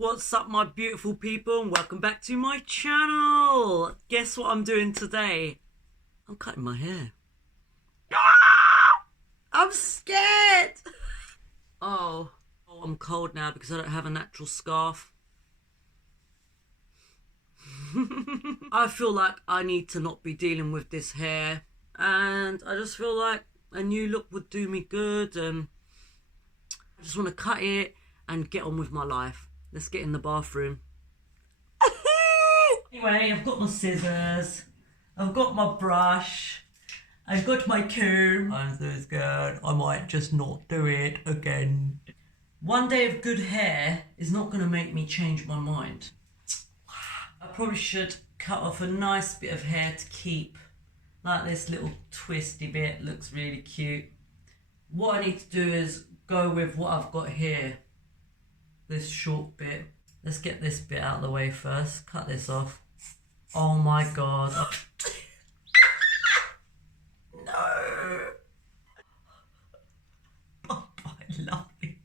What's up, my beautiful people, and welcome back to my channel. Guess what I'm doing today? I'm cutting my hair. I'm scared. Oh, I'm cold now because I don't have a natural scarf. I feel like I need to not be dealing with this hair, and I just feel like a new look would do me good, and I just want to cut it and get on with my life. Let's get in the bathroom. Anyway, I've got my scissors, I've got my brush, I've got my comb. I'm so scared I might just not do it again. One day of good hair is not going to make me change my mind. I probably should cut off a nice bit of hair to keep. Like this little twisty bit, looks really cute. What I need to do is go with what I've got here. This short bit. Let's get this bit out of the way first. Cut this off. Oh my god. No. Oh, I love it.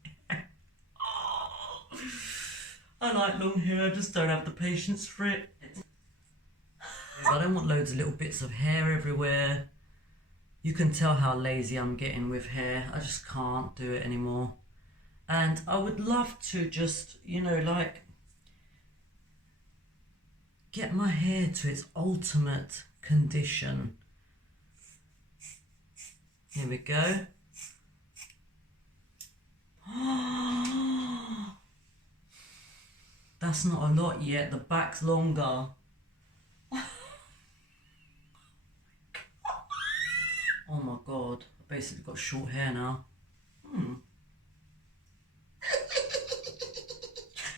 Oh. I like long hair, I just don't have the patience for it. I don't want loads of little bits of hair everywhere. You can tell how lazy I'm getting with hair. I just can't do it anymore. And I would love to just, like, get my hair to its ultimate condition. Here we go. That's not a lot yet. The back's longer. Oh my god. I basically got short hair now.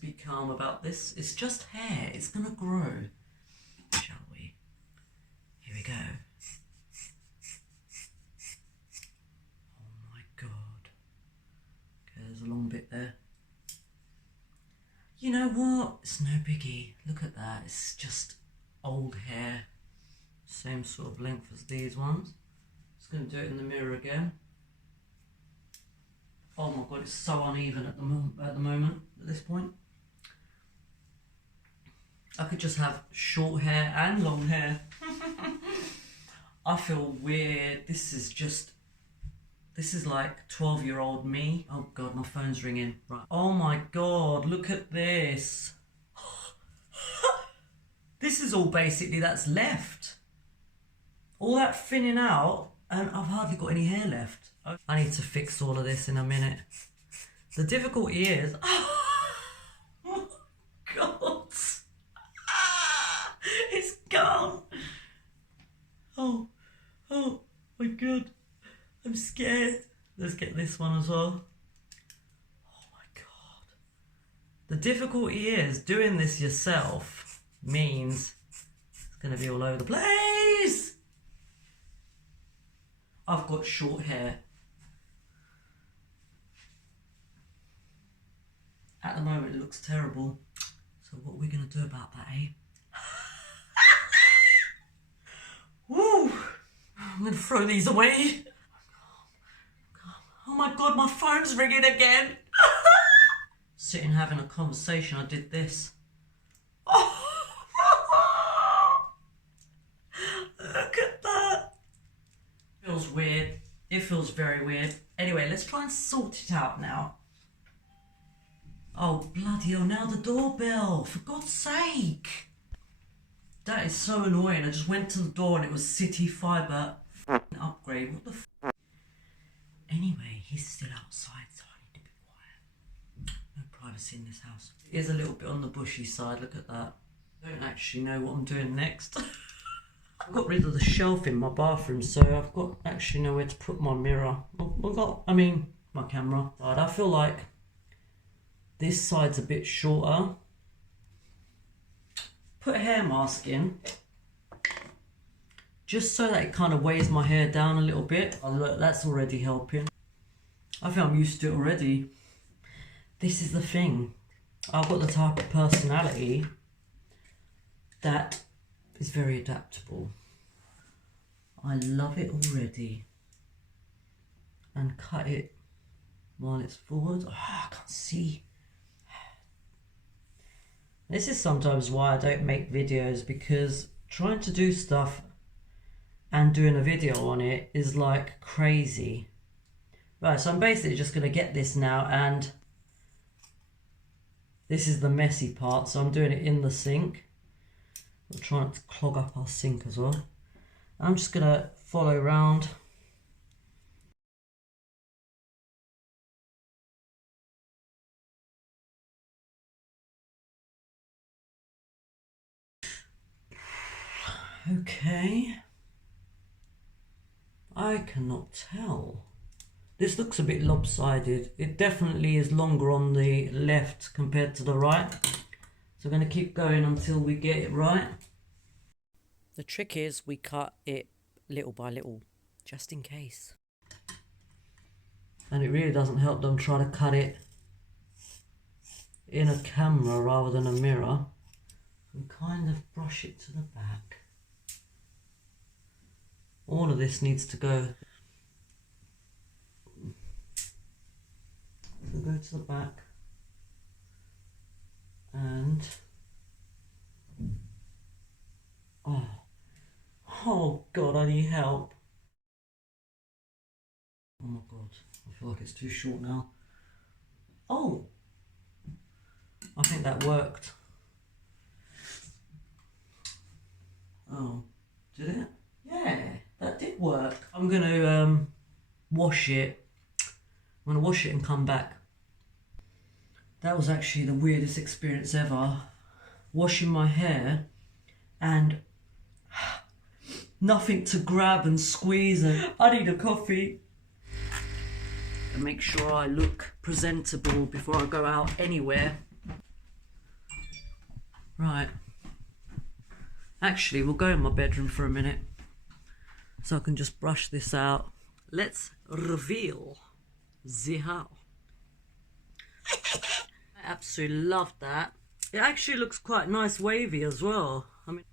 Be calm about this. It's just hair. It's gonna grow. Shall we? Here we go. Oh my god. Okay, there's a long bit there. You know what? It's no biggie. Look at that. It's just old hair. Same sort of length as these ones. Just gonna do it in the mirror again. Oh my god, it's so uneven at the moment, at this point. I could just have short hair and long hair. I feel weird. This is like 12-year-old me. Oh god, my phone's ringing. Right. Oh my god, look at this. This is all basically that's left. All that thinning out, and I've hardly got any hair left. I need to fix all of this in a minute. The difficulty is, oh god, it's gone. Oh my god, I'm scared. Let's get this one as well. Oh my god. The difficulty is doing this yourself means it's gonna be all over the place. I've got short hair. At the moment it looks terrible. So what are we going to do about that, eh? Woo! I'm going to throw these away. Oh my god, my phone's ringing again. Sitting having a conversation, I did this. Oh! Look at that. Feels weird. It feels very weird. Anyway, let's try and sort it out now. Oh, bloody hell, now the doorbell, for God's sake. That is so annoying. I just went to the door and it was City Fibre upgrade. What the f? Anyway, he's still outside, so I need to be quiet. No privacy in this house. It is a little bit on the bushy side, look at that. I don't actually know what I'm doing next. I got rid of the shelf in my bathroom, so I've got actually nowhere to put my mirror. My camera. I feel like this side's a bit shorter. Put a hair mask in, just so that it kind of weighs my hair down a little bit. Oh look, that's already helping. I think I'm used to it already. This is the thing. I've got the type of personality that is very adaptable. I love it already. And cut it while it's forward. Oh, I can't see. This is sometimes why I don't make videos, because trying to do stuff and doing a video on it is like crazy. Right, so I'm basically just going to get this now, and this is the messy part, so I'm doing it in the sink. I'll try not to clog up our sink as well. I'm just going to follow around. Okay. I cannot tell. This looks a bit lopsided. It definitely is longer on the left compared to the right. So I'm going to keep going until we get it right. The trick is we cut it little by little, just in case. And it really doesn't help them try to cut it in a camera rather than a mirror. And kind of brush it to the back. All of this needs to go. So go to the back. And oh God, I need help. Oh my God, I feel like it's too short now. Oh, I think that worked. Oh, did it? Yeah, that did work. I'm gonna wash it. I'm gonna wash it and come back. That was actually the weirdest experience ever. Washing my hair and nothing to grab and squeeze, and I need a coffee. And make sure I look presentable before I go out anywhere. Right. Actually, we'll go in my bedroom for a minute so I can just brush this out. Let's reveal the how. I absolutely love that. It actually looks quite nice wavy as well. I mean,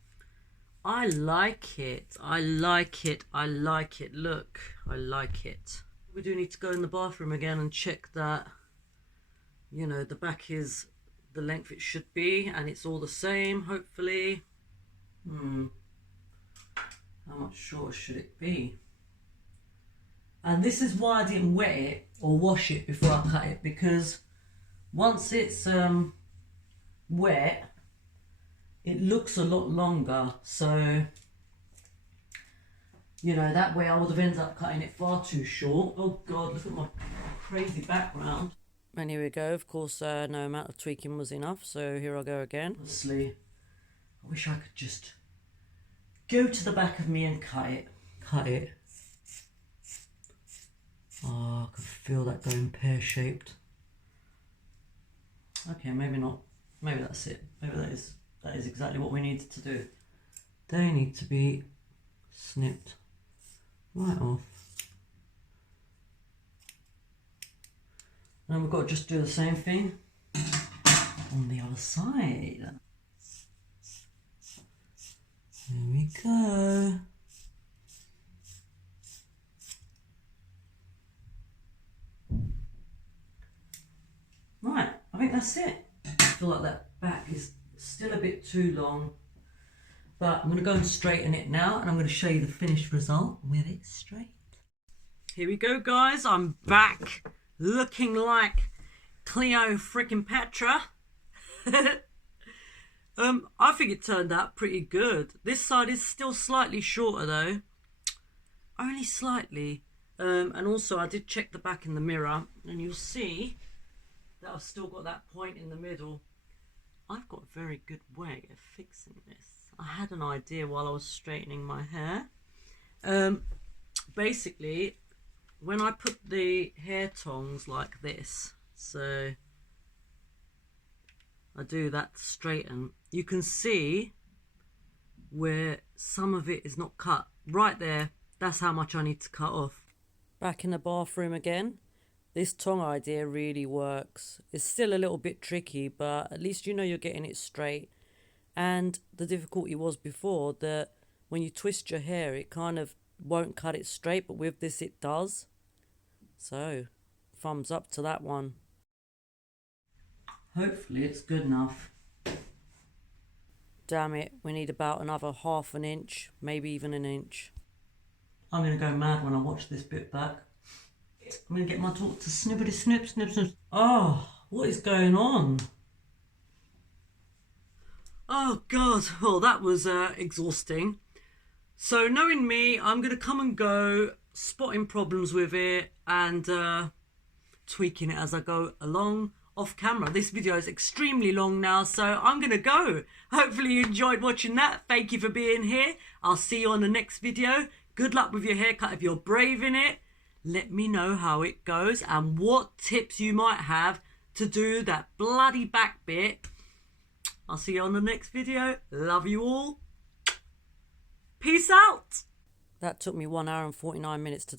I like it. I like it. I like it. Look, I like it. We do need to go in the bathroom again and check that, you know, the back is the length it should be and it's all the same, hopefully. How much shorter should it be? And this is why I didn't wet it or wash it before I cut it, because once it's wet, it looks a lot longer. So, you know, that way I would have ended up cutting it far too short. Oh God, look at my crazy background. And here we go. Of course, no amount of tweaking was enough, so here I go again. Honestly, I wish I could just go to the back of me and cut it. Cut it. Oh, I can feel that going pear-shaped. Okay, maybe not. Maybe that's it. Maybe that is exactly what we needed to do. They need to be snipped right off. And we've got to just do the same thing on the other side. There we go. Right, I think that's it. I feel like that back is still a bit too long, but I'm going to go and straighten it now, and I'm going to show you the finished result with it straight. Here we go, guys. I'm back looking like Cleo freaking Petra. I think it turned out pretty good. This side is still slightly shorter though, only slightly. And also I did check the back in the mirror, and you'll see that I've still got that point in the middle. I've got a very good way of fixing this. I had an idea while I was straightening my hair. Basically, when I put the hair tongs like this, so I do that to straighten, you can see where some of it is not cut. Right there, that's how much I need to cut off. Back in the bathroom again. This tong idea really works. It's still a little bit tricky, but at least you know you're getting it straight. And the difficulty was before that when you twist your hair, it kind of won't cut it straight, but with this it does. So, thumbs up to that one. Hopefully it's good enough. damn it, we need about another half an inch, maybe even an inch. I'm going to go mad when I watch this bit back. I'm going to get my daughter to snippety snip, snip, snip. Oh, what is going on? Oh, God. Well, that was exhausting. So, knowing me, I'm going to come and go, spotting problems with it and tweaking it as I go along off camera. This video is extremely long now, so I'm going to go. Hopefully you enjoyed watching that. Thank you for being here. I'll see you on the next video. Good luck with your haircut if you're brave in it. Let me know how it goes and what tips you might have to do that bloody back bit. I'll see you on the next video. Love you all. Peace out. That took me 1 hour and 49 minutes to